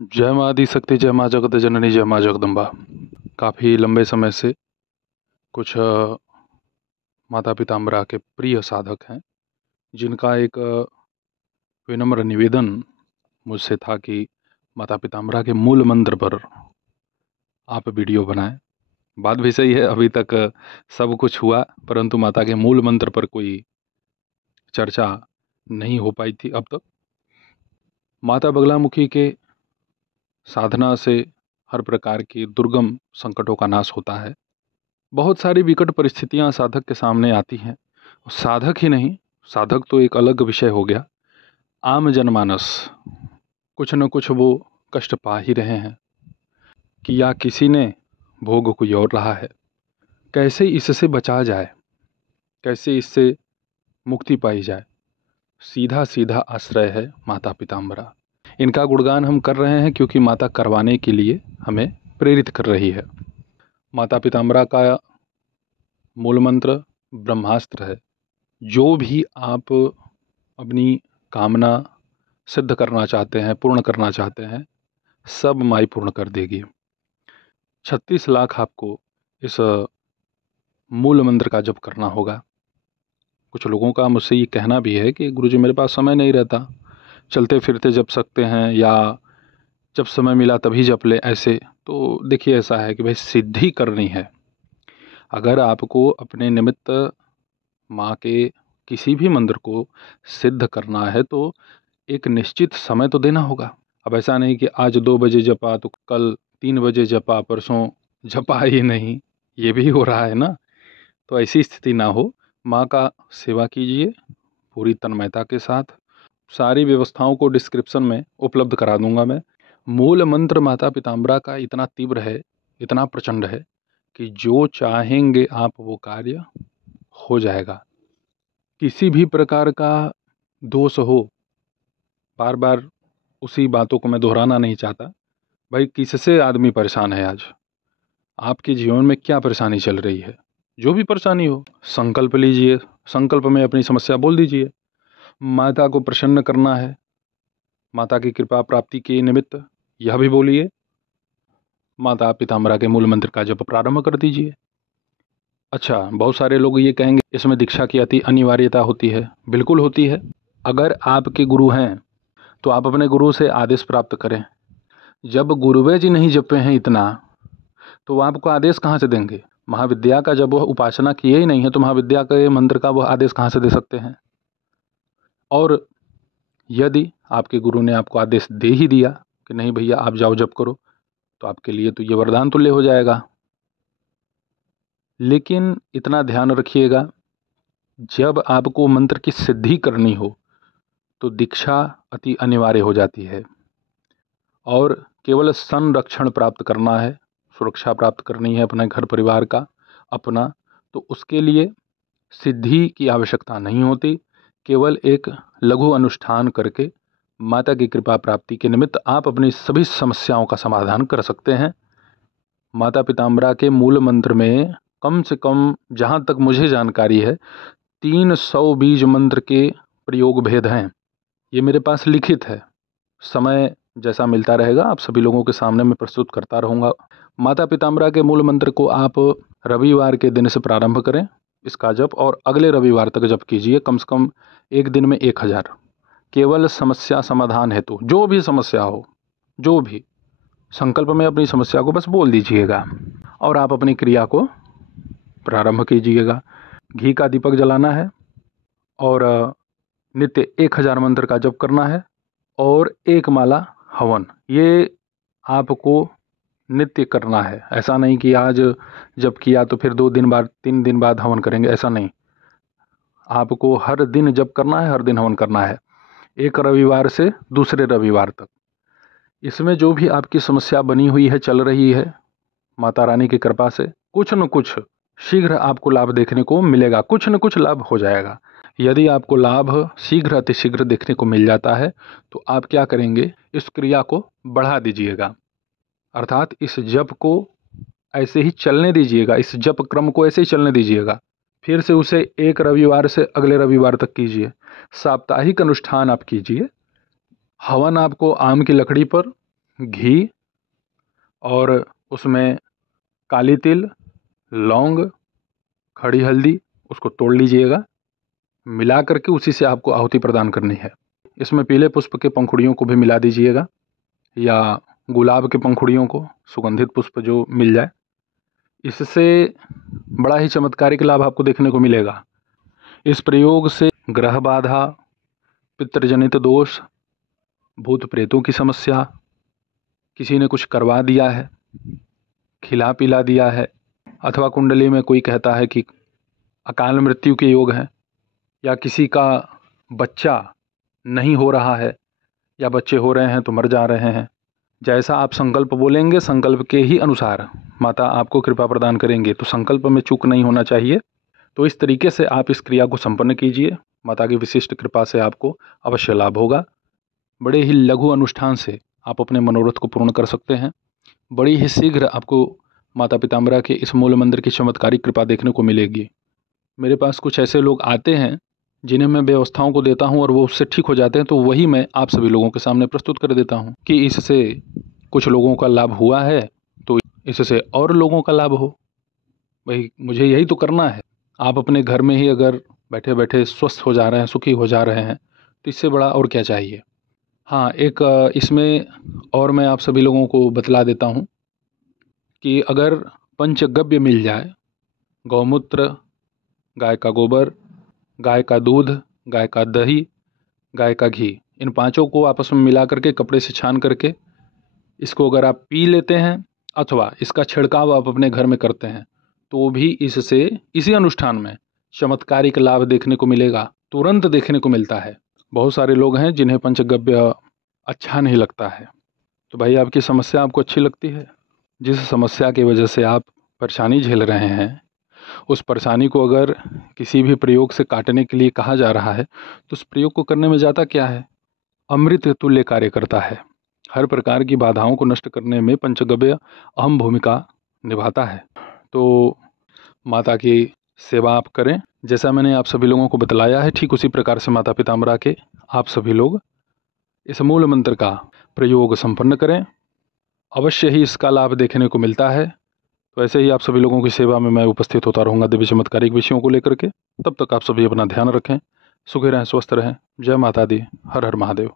जय माँ आदि शक्ति, जय माँ जगत जननी, जय माँ जगदम्बा। काफ़ी लंबे समय से कुछ माता पिताम्बरा के प्रिय साधक हैं जिनका एक विनम्र निवेदन मुझसे था कि माता पिताम्बरा के मूल मंत्र पर आप वीडियो बनाएं। बात भी सही है, अभी तक सब कुछ हुआ परंतु माता के मूल मंत्र पर कोई चर्चा नहीं हो पाई थी अब तक। माता बगलामुखी के साधना से हर प्रकार के दुर्गम संकटों का नाश होता है। बहुत सारी विकट परिस्थितियां साधक के सामने आती हैं। साधक ही नहीं, साधक तो एक अलग विषय हो गया, आम जनमानस कुछ न कुछ वो कष्ट पा ही रहे हैं कि या किसी ने भोग कोई और रहा है। कैसे इससे बचा जाए, कैसे इससे मुक्ति पाई जाए, सीधा सीधा आश्रय है माता पिताम्बरा। इनका गुणगान हम कर रहे हैं क्योंकि माता करवाने के लिए हमें प्रेरित कर रही है। माता पिताम्बरा का मूल मंत्र ब्रह्मास्त्र है। जो भी आप अपनी कामना सिद्ध करना चाहते हैं, पूर्ण करना चाहते हैं, सब माई पूर्ण कर देगी। 36 लाख आपको इस मूल मंत्र का जप करना होगा। कुछ लोगों का मुझसे ये कहना भी है कि गुरुजी मेरे पास समय नहीं रहता, चलते फिरते जप सकते हैं या जब समय मिला तभी जप ले। ऐसे तो देखिए, ऐसा है कि भाई सिद्धि करनी है। अगर आपको अपने निमित्त माँ के किसी भी मंत्र को सिद्ध करना है तो एक निश्चित समय तो देना होगा। अब ऐसा नहीं कि आज 2 बजे जपा तो कल 3 बजे जपा, परसों जपा ही नहीं, ये भी हो रहा है ना। तो ऐसी स्थिति ना हो। माँ का सेवा कीजिए पूरी तन्मयता के साथ। सारी व्यवस्थाओं को डिस्क्रिप्शन में उपलब्ध करा दूंगा मैं। मूल मंत्र माता पिताम्बरा का इतना तीव्र है, इतना प्रचंड है कि जो चाहेंगे आप वो कार्य हो जाएगा। किसी भी प्रकार का दोष हो, बार बार उसी बातों को मैं दोहराना नहीं चाहता। भाई किससे आदमी परेशान है आज, आपके जीवन में क्या परेशानी चल रही है, जो भी परेशानी हो संकल्प लीजिए, संकल्प में अपनी समस्या बोल दीजिए। माता को प्रसन्न करना है, माता की कृपा प्राप्ति के निमित्त यह भी बोलिए। माता पिताम्बरा के मूल मंत्र का जप प्रारंभ कर दीजिए। अच्छा, बहुत सारे लोग ये कहेंगे इसमें दीक्षा की अति अनिवार्यता होती है। बिल्कुल होती है। अगर आपके गुरु हैं तो आप अपने गुरु से आदेश प्राप्त करें। जब गुरुवे जी नहीं जपे हैं इतना, तो वो आपको आदेश कहाँ से देंगे। महाविद्या का जब वह उपासना किए ही नहीं है तो महाविद्या के मंत्र का वह आदेश कहाँ से दे सकते हैं। और यदि आपके गुरु ने आपको आदेश दे ही दिया कि नहीं भैया आप जाओ जप करो, तो आपके लिए तो ये वरदान तुल्य हो जाएगा। लेकिन इतना ध्यान रखिएगा, जब आपको मंत्र की सिद्धि करनी हो तो दीक्षा अति अनिवार्य हो जाती है। और केवल संरक्षण प्राप्त करना है, सुरक्षा प्राप्त करनी है अपने घर परिवार का, अपना, तो उसके लिए सिद्धि की आवश्यकता नहीं होती। केवल एक लघु अनुष्ठान करके माता की कृपा प्राप्ति के निमित्त आप अपनी सभी समस्याओं का समाधान कर सकते हैं। माता पिताम्बरा के मूल मंत्र में कम से कम, जहाँ तक मुझे जानकारी है, 300 बीज मंत्र के प्रयोग भेद हैं। ये मेरे पास लिखित है। समय जैसा मिलता रहेगा आप सभी लोगों के सामने मैं प्रस्तुत करता रहूँगा। माता पिताम्बरा के मूल मंत्र को आप रविवार के दिन से प्रारंभ करें इसका जप, और अगले रविवार तक जप कीजिए। कम से कम एक दिन में 1000। केवल समस्या समाधान हेतु, जो भी समस्या हो, जो भी संकल्प में अपनी समस्या को बस बोल दीजिएगा और आप अपनी क्रिया को प्रारंभ कीजिएगा। घी का दीपक जलाना है और नित्य 1000 मंत्र का जप करना है और 1 माला हवन, ये आपको नित्य करना है। ऐसा नहीं कि आज जप किया तो फिर 2 दिन बाद 3 दिन बाद हवन करेंगे, ऐसा नहीं। आपको हर दिन जप करना है, हर दिन हवन करना है, एक रविवार से दूसरे रविवार तक। इसमें जो भी आपकी समस्या बनी हुई है, चल रही है, माता रानी की कृपा से कुछ न कुछ शीघ्र आपको लाभ देखने को मिलेगा, कुछ न कुछ लाभ हो जाएगा। यदि आपको लाभ शीघ्र अतिशीघ्र देखने को मिल जाता है तो आप क्या करेंगे, इस क्रिया को बढ़ा दीजिएगा, अर्थात इस जप को ऐसे ही चलने दीजिएगा, इस जप क्रम को ऐसे ही चलने दीजिएगा। फिर से उसे एक रविवार से अगले रविवार तक कीजिए। साप्ताहिक अनुष्ठान आप कीजिए। हवन आपको आम की लकड़ी पर घी और उसमें काली तिल, लौंग, खड़ी हल्दी, उसको तोड़ लीजिएगा। मिला करके उसी से आपको आहुति प्रदान करनी है। इसमें पीले पुष्प के पंखुड़ियों को भी मिला दीजिएगा या गुलाब के पंखुड़ियों को, सुगंधित पुष्प जो मिल जाए। इससे बड़ा ही चमत्कारिक लाभ आपको देखने को मिलेगा। इस प्रयोग से ग्रह बाधा, पितृजनित दोष, भूत प्रेतों की समस्या, किसी ने कुछ करवा दिया है, खिला पिला दिया है, अथवा कुंडली में कोई कहता है कि अकाल मृत्यु के योग हैं, या किसी का बच्चा नहीं हो रहा है या बच्चे हो रहे हैं तो मर जा रहे हैं, जैसा आप संकल्प बोलेंगे संकल्प के ही अनुसार माता आपको कृपा प्रदान करेंगे। तो संकल्प में चूक नहीं होना चाहिए। तो इस तरीके से आप इस क्रिया को संपन्न कीजिए। माता की विशिष्ट कृपा से आपको अवश्य लाभ होगा। बड़े ही लघु अनुष्ठान से आप अपने मनोरथ को पूर्ण कर सकते हैं। बड़ी ही शीघ्र आपको माता पिताम्बरा के इस मूल मंत्र की चमत्कारिक कृपा देखने को मिलेगी। मेरे पास कुछ ऐसे लोग आते हैं जिन्हें मैं व्यवस्थाओं को देता हूं और वो उससे ठीक हो जाते हैं, तो वही मैं आप सभी लोगों के सामने प्रस्तुत कर देता हूं कि इससे कुछ लोगों का लाभ हुआ है तो इससे और लोगों का लाभ हो। भाई मुझे यही तो करना है। आप अपने घर में ही अगर बैठे बैठे स्वस्थ हो जा रहे हैं, सुखी हो जा रहे हैं, तो इससे बड़ा और क्या चाहिए। हाँ, एक इसमें और मैं आप सभी लोगों को बतला देता हूँ कि अगर पंचगव्य मिल जाए, गौमूत्र, गाय का गोबर, गाय का दूध, गाय का दही, गाय का घी, इन पांचों को आपस में मिला करके कपड़े से छान करके इसको अगर आप पी लेते हैं अथवा इसका छिड़काव आप अपने घर में करते हैं, तो भी इससे इसी अनुष्ठान में चमत्कारिक लाभ देखने को मिलेगा, तुरंत देखने को मिलता है। बहुत सारे लोग हैं जिन्हें पंचगव्य अच्छा नहीं लगता है। तो भाई आपकी समस्या आपको अच्छी लगती है। जिस समस्या की वजह से आप परेशानी झेल रहे हैं, उस परेशानी को अगर किसी भी प्रयोग से काटने के लिए कहा जा रहा है तो उस प्रयोग को करने में जाता क्या है, अमृत तुल्य कार्य करता है। हर प्रकार की बाधाओं को नष्ट करने में पंचगव्य अहम भूमिका निभाता है। तो माता की सेवा आप करें, जैसा मैंने आप सभी लोगों को बतलाया है ठीक उसी प्रकार से माता पिताम्बरा के आप सभी लोग इस मूल मंत्र का प्रयोग संपन्न करें। अवश्य ही इसका लाभ देखने को मिलता है। तो ऐसे ही आप सभी लोगों की सेवा में मैं उपस्थित होता रहूँगा दिव्य चमत्कारिक विषयों को लेकर के। तब तक आप सभी अपना ध्यान रखें, सुखी रहें, स्वस्थ रहें। जय माता दी, हर हर महादेव।